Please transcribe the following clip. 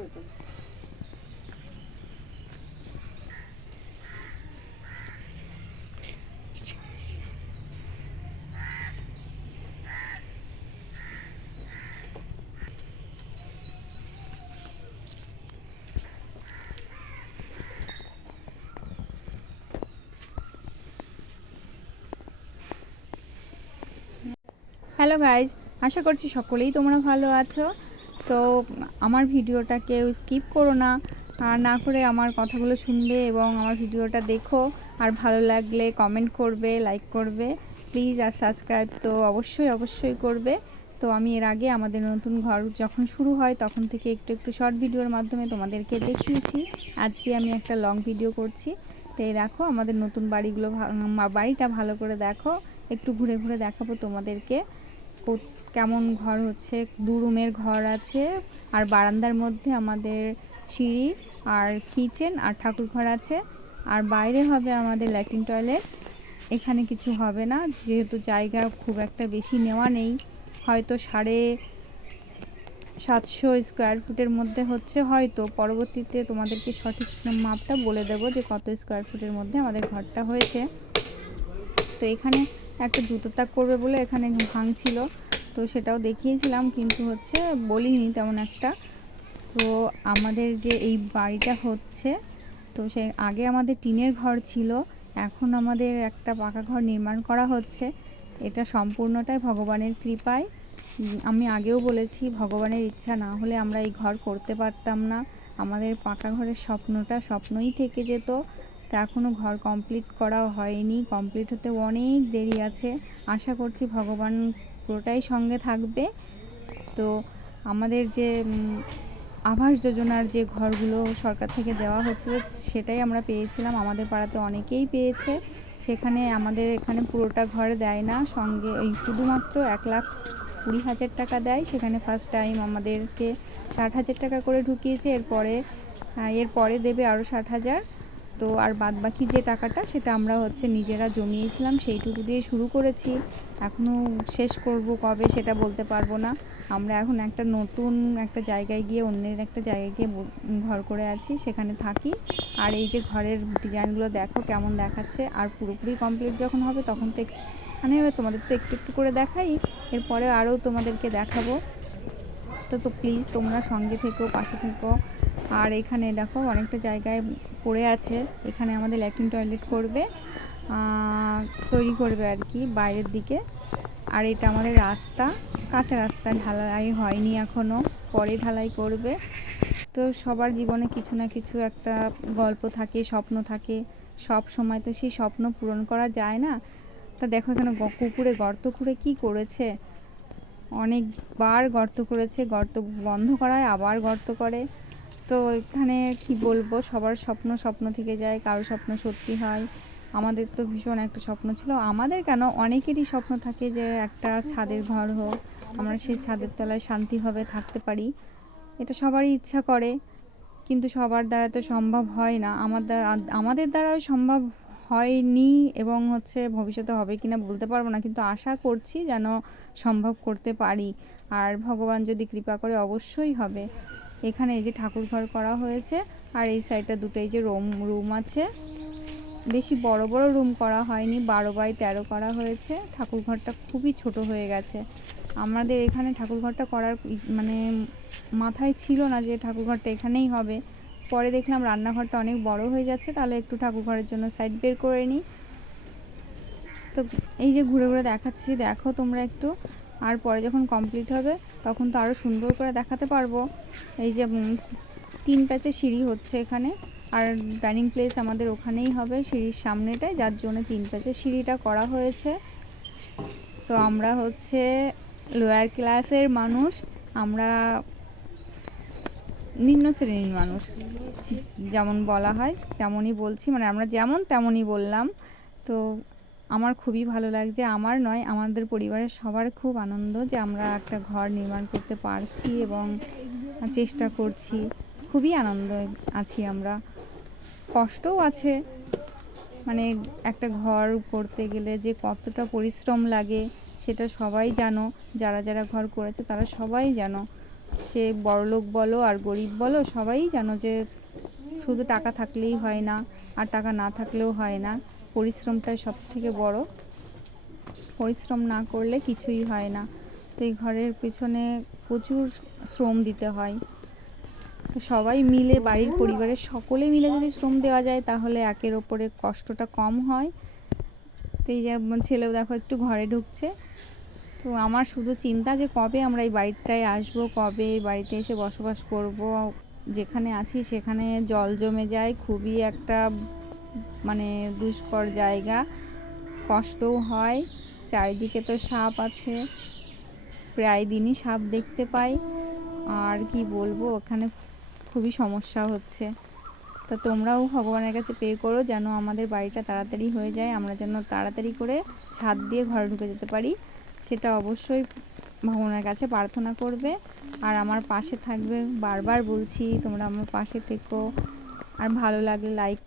Hello guys, আশা করছি সকলেই তোমরা ভালো আছো। তো আমার ভিডিওটা কেউ স্কিপ করো না, আর না করে আমার কথাগুলো শুনবে এবং আমার ভিডিওটা দেখো। আর ভালো লাগলে কমেন্ট করবে, লাইক করবে প্লিজ, আর সাবস্ক্রাইব তো অবশ্যই করবে। তো আমি এর আগে আমাদের নতুন ঘর যখন শুরু হয় তখন থেকে একটু শর্ট ভিডিওর মাধ্যমে তোমাদেরকে দেখিয়েছি। আজকে আমি একটা লং ভিডিও করছি। তো এই দেখো আমাদের নতুন বাড়িটা ভালো করে দেখো, একটু ঘুরে ঘুরে দেখাবো তোমাদেরকে কেমন ঘর হচ্ছে। 2 রুমের ঘর আছে, আর বারান্দার মধ্যে আমাদের সিঁড়ি আর কিচেন আর ঠাকুর ঘর আছে, আর বাইরে হবে আমাদের ল্যাট্রিন টয়লেট। এখানে কিছু হবে না, যেহেতু জায়গা খুব একটা বেশি নেওয়া নেই, হয়তো 750 স্কোয়ার ফুটের মধ্যে হচ্ছে। হয়তো পরবর্তীতে তোমাদেরকে সঠিক মাপটা বলে দেবো যে কত স্কোয়ার ফুটের মধ্যে আমাদের ঘরটা হয়েছে। তো এখানে একটা জুতো তাক করবে বলে এখানে ভাঙছিল, তো সেটাও দেখিয়েছিলাম, কিন্তু হচ্ছে বলিনি তেমন একটা। তো আমাদের যে এই বাড়িটা হচ্ছে, তো সে আগে আমাদের টিনের ঘর ছিল, এখন আমাদের একটা পাকা ঘর নির্মাণ করা হচ্ছে। এটা সম্পূর্ণটাই ভগবানের কৃপায়। আমি আগেও বলেছি, ভগবানের ইচ্ছা না হলে আমরা এই ঘর করতে পারতাম না। আমাদের পাকা ঘরের স্বপ্নই থেকে যেত। তো এখনও ঘর কমপ্লিট করা হয়নি, কমপ্লিট হতে অনেক দেরি আছে। আশা করছি ভগবান পুরোটাই সঙ্গে থাকবে। তো আমাদের যে আবাস যোজনার যে ঘরগুলো সরকার থেকে দেওয়া হচ্ছিল সেটাই আমরা পেয়েছিলাম, আমাদের পাড়াতে অনেকেই পেয়েছে। সেখানে আমাদের এখানে পুরোটা ঘর দেয় না, সঙ্গে ওই শুধুমাত্র 1,20,000 টাকা দেয়। সেখানে ফার্স্ট টাইম আমাদেরকে 60,000 টাকা করে ঢুকিয়েছে, এরপরে দেবে আরও 60,000। তো আর বাদবাকি যে টাকাটা সেটা আমরা হচ্ছে নিজেরা জমিয়েছিলাম, সেইটুকু দিয়ে শুরু করেছি। এখনও শেষ করব কবে সেটা বলতে পারবো না। আমরা এখন নতুন একটা জায়গায় গিয়ে, অন্যের একটা জায়গায় গিয়ে ঘর করে আছি, সেখানে থাকি। আর এই যে ঘরের ডিজাইনগুলো দেখো কেমন দেখাচ্ছে। আর পুরোপুরি কমপ্লিট যখন হবে তখন তো মানে তোমাদের তো একটু করে দেখাই, এরপরে আরও তোমাদেরকে দেখাবো। তো প্লিজ তোমরা সঙ্গে থেকো, পাশে থেকো। আর এখানে দেখো অনেকটা জায়গায় পড়ে আছে, এখানে আমাদের ল্যাট্রিন টয়লেট তৈরি করবে আর কি বাইরের দিকে। আর এটা আমাদের রাস্তা, কাঁচা রাস্তা, ঢালাই হয়নি এখনও, পরে ঢালাই করবে। তো সবার জীবনে কিছু না কিছু একটা গল্প থাকে, স্বপ্ন থাকে, সব সময় তো সেই স্বপ্ন পূরণ করা যায় না। তা দেখো এখানে পুকুরে গর্ত খুঁড়ে কী করেছে, অনেকবার গর্ত করেছে, গর্ত বন্ধ করায় আবার গর্ত করে। তো এখানে কি বলবো, সবার স্বপ্ন থেকে যায়, কারো স্বপ্ন সত্যি হয়। আমাদের তো ভীষণ একটা স্বপ্ন ছিল, আমাদের কেন অনেকেরই স্বপ্ন থাকে যে একটা ছাদের ঘর হোক, আমরা সেই ছাদের তলায় শান্তিভাবে থাকতে পারি। এটা সবারই ইচ্ছা করে, কিন্তু সবার দ্বারা তো সম্ভব হয় না। আমাদের দ্বারাও সম্ভব হয়নি, এবং হচ্ছে ভবিষ্যতে হবে কিনা বলতে পারবো না, কিন্তু আশা করছি যেন সম্ভব করতে পারি। আর ভগবান যদি কৃপা করে অবশ্যই হবে। এখানে এই যে ঠাকুর ঘর করা হয়েছে, আর এই সাইডটা দুটো এই যে রুম আছে, বেশি বড় রুম করা হয়নি, 12x13 করা হয়েছে। ঠাকুর ঘরটা খুবই ছোট হয়ে গেছে। আমাদের এখানে ঠাকুর ঘরটা করার মানে মাথায় ছিল না যে ঠাকুর ঘরটা এখানেই হবে। পরে দেখলাম রান্নাঘরটা অনেক বড় হয়ে যাচ্ছে, তাহলে একটু ঠাকুর ঘরের জন্য সাইড বের করে নিই। তো এই যে ঘুরে ঘুরে দেখাচ্ছি, দেখো তোমরা একটু। আর পরে যখন কমপ্লিট হবে তখন তো আরও সুন্দর করে দেখাতে পারবো। এই যে 3 প্যাচের সিঁড়ি হচ্ছে এখানে, আর ডাইনিং প্লেস আমাদের ওখানেই হবে সিঁড়ির সামনেটায়, যার জন্য 3 প্যাচের সিঁড়িটা করা হয়েছে। তো আমরা হচ্ছে লোয়ার ক্লাসের মানুষ, আমরা নিম্ন শ্রেণীর মানুষ যেমন বলা হয় তেমনই বলছি, মানে আমরা যেমন তেমনই বললাম। তো আমার খুবই ভালো লাগছে, আমার নয় আমাদের পরিবারের সবার খুব আনন্দ যে আমরা একটা ঘর নির্মাণ করতে পারছি এবং চেষ্টা করছি। খুবই আনন্দ আছি আমরা, কষ্টও আছে, মানে একটা ঘর করতে গেলে যে কতটা পরিশ্রম লাগে সেটা সবাই জানো, যারা ঘর করেছে তারা সবাই জানো। সে বড়লোক বলো আর গরিব বলো, সবাই জানো যে শুধু টাকা থাকলেই হয় না, আর টাকা না থাকলেও হয় না। পরিশ্রমটাই সব থেকে বড়, পরিশ্রম না করলে কিছুই হয় না। তো এই ঘরের পেছনে প্রচুর শ্রম দিতে হয়। তো সবাই মিলে, বাড়ির পরিবারের সকলে মিলে যদি শ্রম দেওয়া যায় তাহলে একের ওপরে কষ্টটা কম হয়। তো এই যে ছেলেও দেখো একটু ঘরে ঢুকছে। তো আমার শুধু চিন্তা যে কবে আমরা এই বাড়িটায় আসবো, কবে এই বাড়িতে এসে বসবাস করব। যেখানে আছি সেখানে জল জমে যায়, খুবই একটা মানে দুষ্কর জায়গা, কষ্টও হয়। চারিদিকে তো সাপ আছে, প্রায় দিনই সাপ দেখতে পাই। আর কি বলবো, ওখানে খুবই সমস্যা হচ্ছে। তা তোমরাও ভগবানের কাছে প্রে করো যেন আমাদের বাড়িটা তাড়াতাড়ি হয়ে যায়, আমরা যেন তাড়াতাড়ি করে ছাদ দিয়ে ঘরে ঢুকে যেতে পারি। সেটা অবশ্যই ভগবানের কাছে প্রার্থনা করবে, আর আমার পাশে থাকবে। বারবার বলছি তোমরা আমার পাশে থেকো, আর ভালো লাগলে লাইক